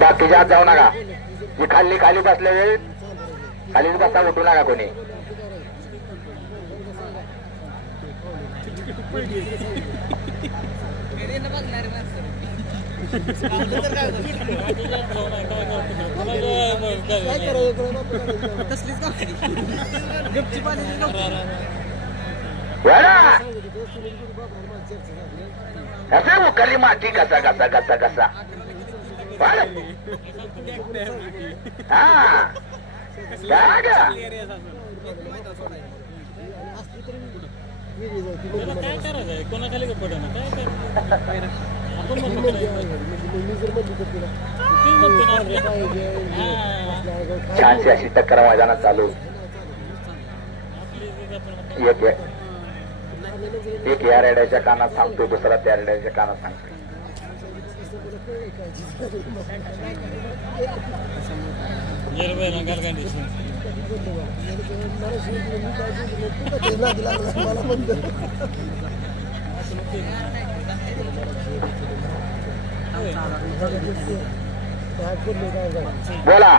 बाकीच्या आत जाऊ नका. जी खाल्ली खाली बसले वेळ खालीच बसता उठू नका कोणी. तसलीच का कसा उकरली माती? कसा कसा कसा कसा? वळ. हा. काय करायचं आहे कोणाखाली का काय करायचं छानशी अशी टक्कर मैदानात चालू. येते एक या रेड्याच्या कानात सांगतो दुसरा त्या रेड्याच्या कानात सांगतो बोला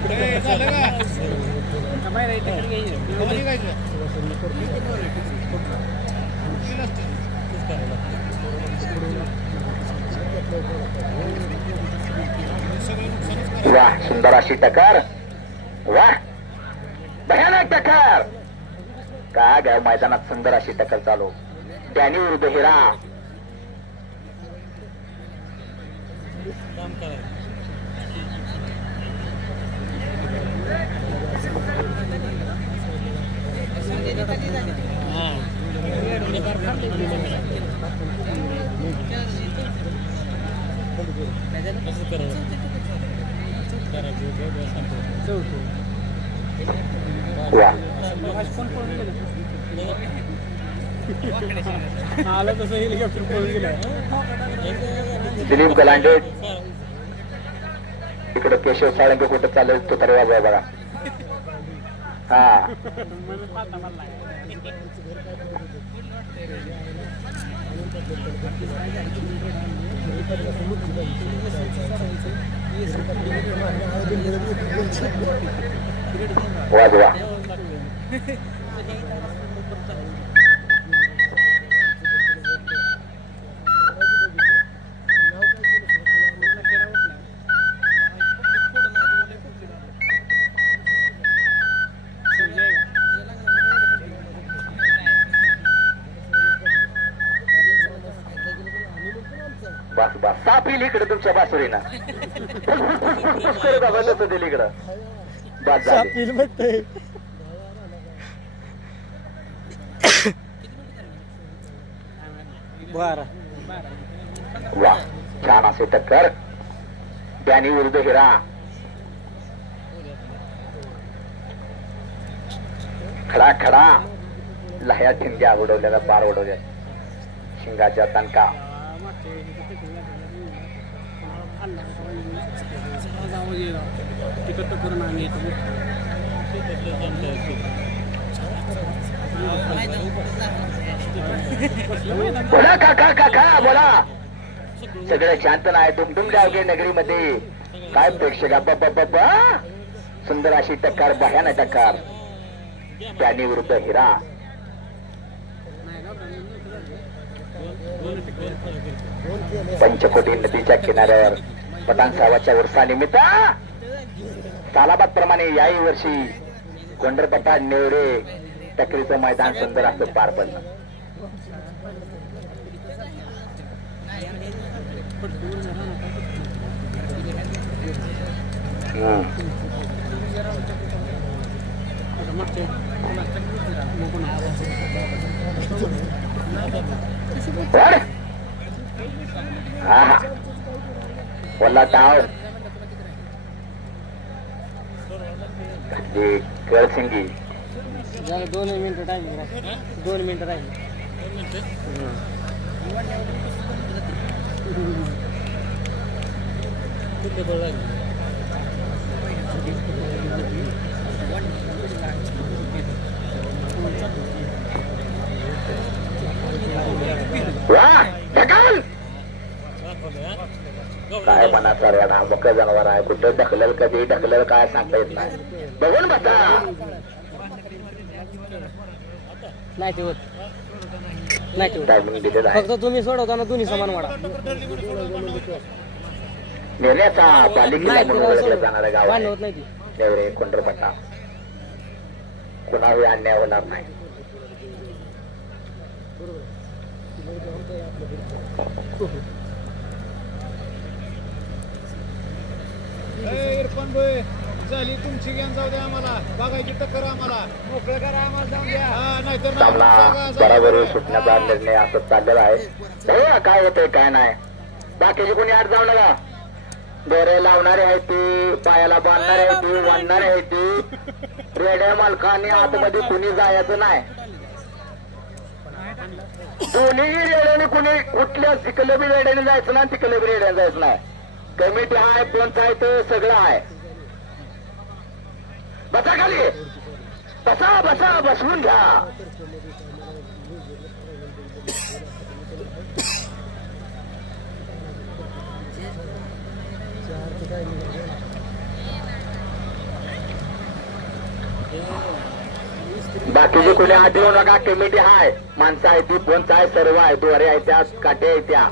वा सुंदर अशी टकार वा भयानक टकार काय गाय मैदानात सुंदर अशी टक्कर चालू. डॅनी विरुद्ध हिरा. कसं करायचं करायचं बघ, सांगतो. वा आलं तसं हेलिकॉप्टर पळून गेलं. दिलीप गलांडे. इकडे केशव साळंगे कुठं चालू तो तरी वाजवाय बघा. हा. वाजवा. बस बस साप येईल इकडे तुमच्या बासुरीनं. फुसफुस करू बाबा नसं दिली इकडं. बस झाली. बरं. वा छान असे टक्कर डॅनी विरुद्ध हिरा. खडा खडा. लह्या ठिंग्या उडवल्या बार उडवल्या शिंगाच्या तणका तिकट करून आम्ही येतो बोला काका काका बोला. सगळं शांत नाही डुमडुम गावगे नगरीमध्ये. काय प्रेक्षक बाबा सुंदर अशी टक्कार भयानक टक्कार. डॅनी विरुद्ध हिरा. पंचकोटी नदीच्या किनाऱ्यावर पठाण साहेबाच्या उर्सानिमित्त सालाबाद प्रमाणे याही वर्षी कोंढरपट्टा नेवरे टकरीचं मैदान सुंदर असं पार पडलं हम्म. मागच्या नको ना. वर हा हा वल्ला गळसिंगी झालं दोन मिनिटं टाइम दोन मिनिटं लागले वा! काय मनात सर्वांना मुख जनावर आहे. कुठं ढकलल कधी ढकलल काय सांगता येत नाही. बघून बसा. नाही ते होत नाही ते होत टायमिंग दिलेला आहे? फक्त तुम्ही सोडवताना दोन्ही समान वाढा. पालिकेला म्हणून ओळखलं जाणारं गाव आहे. होत नाही ती. अन्याय होणार नाही. इरफान भाई झाली तुमची ज्ञान जाऊ द्या आम्हाला. बघायची टक्कर आम्हाला. मोकळं करा आम्हाला जाऊ द्या. हा नाहीतर सामना. बरोबर सुटण्याचा निर्णय असं चाललेला आहे. काय होतंय काय नाही. बाकीचे कोणी आत जाऊ नका. दोरे लावणारे आहेत ते पायाला बांधणारे आहेत ते वाढणारे आहेत ते. रेड्या मालकाने आतमध्ये कुणी जायचं नाही. दोन्ही रेड्याने कुणी कुठल्या तिकडल्या बी रेड्याने जायचं नाही तिकडल्या बी रेड्याने जायचं नाही. कमिटी आहे पंचायत सगळं आहे. बसा खाली. बसा बसा बसवून घ्या. बाकीचे कोणी आत नका कमिटी हाय माणसं आहे ती पंच आहे सर्व आहे. दोरे आहे त्या काटे आहे त्या.